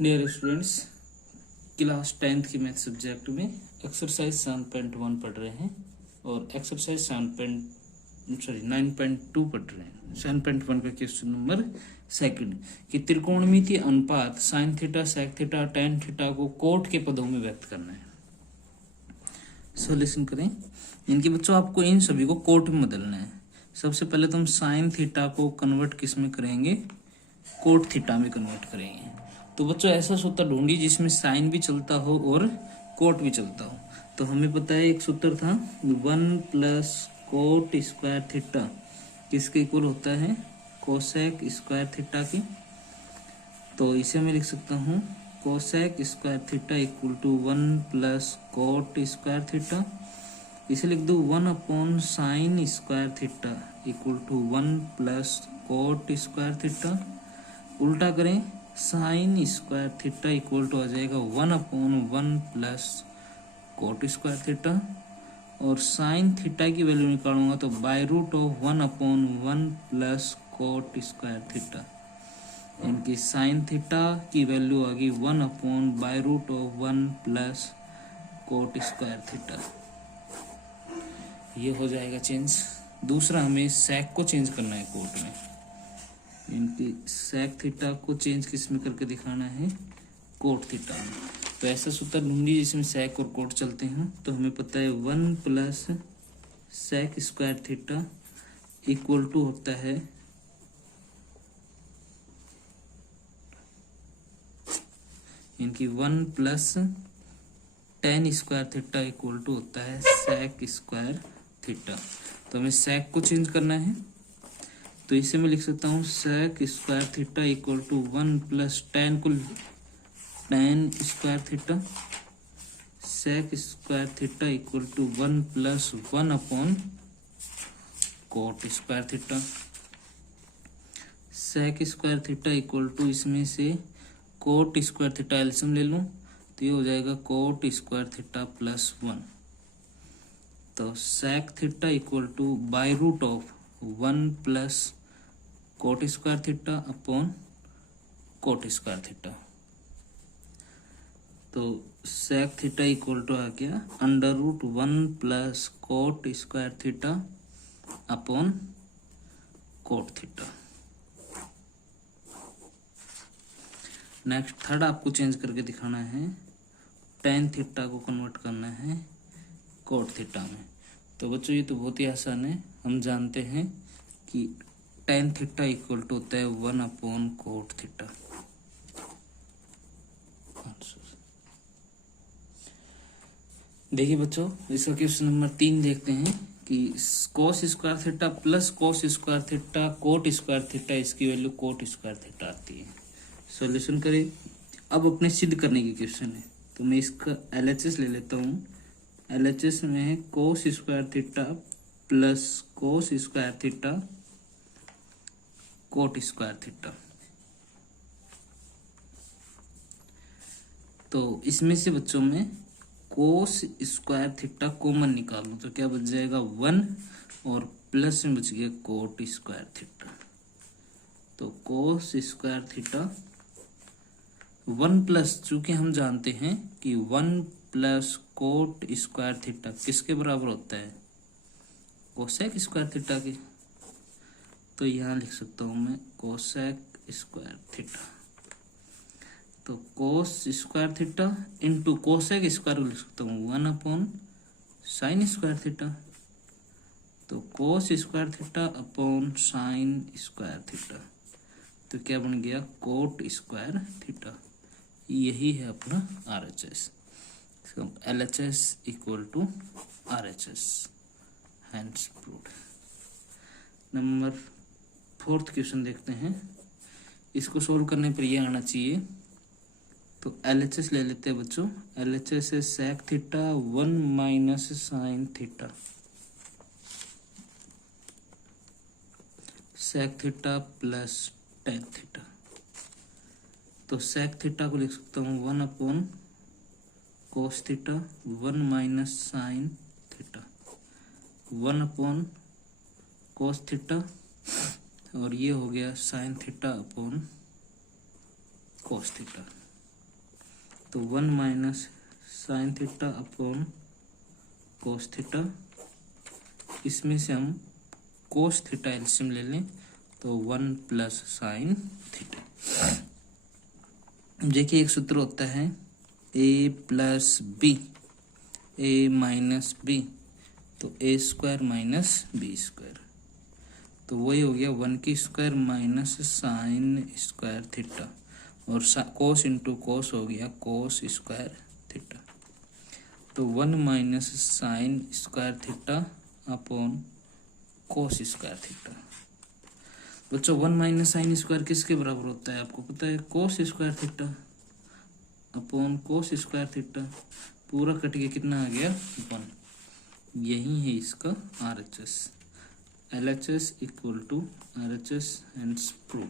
Dear students, class 10th की math subject में exercise 7.1 पढ़ रहे हैं और एक्सरसाइज 9.2 पढ़ रहे हैं। 7.1 का क्वेश्चन नंबर सेकंड कि त्रिकोणमितीय अनुपात sine theta, sec theta, tan theta को कोट के पदों में व्यक्त करना है। सॉल्यूशन करें। इनके बच्चों आपको इन सभी को कोट में बदलना है। सबसे पहले तो हम साइन थीटा को कन्वर्ट किस में करेंगे? कोट थीटा में कन्वर्ट करेंगे। तो बच्चों ऐसा सूत्र ढूंढिए जिसमें साइन भी चलता हो और कोट भी चलता हो। तो हमें पता है एक सूत्र था 1 प्लस कोट स्क्वायर थीटा किसके इक्वल होता है? कोसेक स्क्वायर थीटा की। तो इसे मैं लिख सकता हूँ cosec square theta equal to 1 plus cot square theta. इसे लिख दो 1 upon sine square theta equal to 1 plus cot square theta. उल्टा करें, sine square theta equal to आ जाएगा 1 upon 1 plus cot square theta. और साइन थीटा की value निकालूंगा तो by root of 1 upon 1 plus cot square theta. इनकी sine theta की वैल्यू आ गई 1 upon by root of 1 plus cot square theta. ये हो जाएगा चेंज। दूसरा हमें सेक को चेंज करना है कोट में। इनकी सेक थीटा को चेंज किस में करके दिखाना है? कोट थीटा में। तो ऐसा सूत्र ढूंढिए जिसमें सेक और कोट चलते हैं। तो हमें पता है 1 plus sec square theta equal to होता है इनकी 1 plus tan square theta equal to होता है सेक स्क्वायर थीटा। तो हमें सेक को चेंज करना है। तो इसे मैं लिख सकता हूँ sec square theta equal to 1 plus tan square theta. Sec square theta equal to 1 plus 1 upon cot square theta. Sec square theta equal to इसमें से कोट स्क्वायर थीटा एलसीएम ले लूँ तो ये हो जाएगा कोट स्क्वायर थीटा प्लस 1। तो sec theta equal to by root of 1 plus cot square theta upon cot square theta. तो सेक थीटा इक्वल टू आ गया under root 1 plus cot square theta upon cot theta. Next third आपको change करके दिखाना है। Ten theta को convert करना है कोट थीटा में। तो बच्चों ये तो बहुत ही आसान है। हम जानते हैं कि टेन थीटा इक्वल टू होता है 1 अपॉन कोट थीटा। देखिए बच्चों, इसका क्वेश्चन नंबर 3 देखते हैं कि कोस square theta plus cos square theta coat square theta, इसकी वैल्यू कोट स्क्वायर थीटा आती है। सॉल्यूशन करें। अब अपने सिद्ध करने की क्वेश्चन है तो मैं इसका एलएचएस ले लेता हूँ। एलएचएस में है कोस square theta plus cos square theta coat square theta. तो इसमें से बच्चों में कोस स्क्वायर थीटा कॉमन निकाल लो तो क्या बच जाएगा 1 और प्लस में बच गया कोट स्क्वायर थीटा। तो कोस स्क्वायर थीटा 1 प्लस, चूंकि हम जानते हैं कि 1 प्लस कोट स्क्वायर थीटा किसके बराबर होता है? कोसेक स्क्वायर थीटा के। तो यहाँ लिख सकता हूँ मैं कोसेक स्क्वायर थीटा। तो cos square theta into cosec square लिख सकता हूँ 1 अपॉन साइन स्क्वायर थीटा। तो cos square theta upon sine square theta. तो क्या बन गया? Cot square theta. यही है अपना RHS। LHS equal to RHS। Hence proved. Number 4th question देखते हैं। इसको सोल्व करने पर ये आना चाहिए। तो LHS ले लेते हैं बच्चों। LHS है sec theta 1 minus sine theta. Sec theta plus tan theta. तो सेक थीटा को लिख सकता हूँ 1 upon cos theta 1 minus sine theta 1 upon cos theta, और ये हो गया sine theta upon cos theta. तो 1 minus sine theta upon cos theta. इसमें से हम कोस थीटा एलसीएम ले लें तो 1 प्लस साइन थीटा। देखिए एक सूत्र होता है ए प्लस बी, ए माइनस बी, तो ए स्क्वायर माइनस बी स्क्वायर, तो वही हो गया 1 की square minus sign square theta, और कोस इंटू कोस हो गया कोस स्क्वायर थीटा। तो 1 minus sign square theta upon कोस स्क्वायर थीटा। बच्चों 1 माइनस साइन स्क्वायर किसके बराबर होता है आपको पता है? कोस स्क्वायर थीटा अपॉन कोस स्क्वायर थीटा। पूरा कट के कितना आ गया 1। यही है इसका RHS। LHS equal to RHS and prove.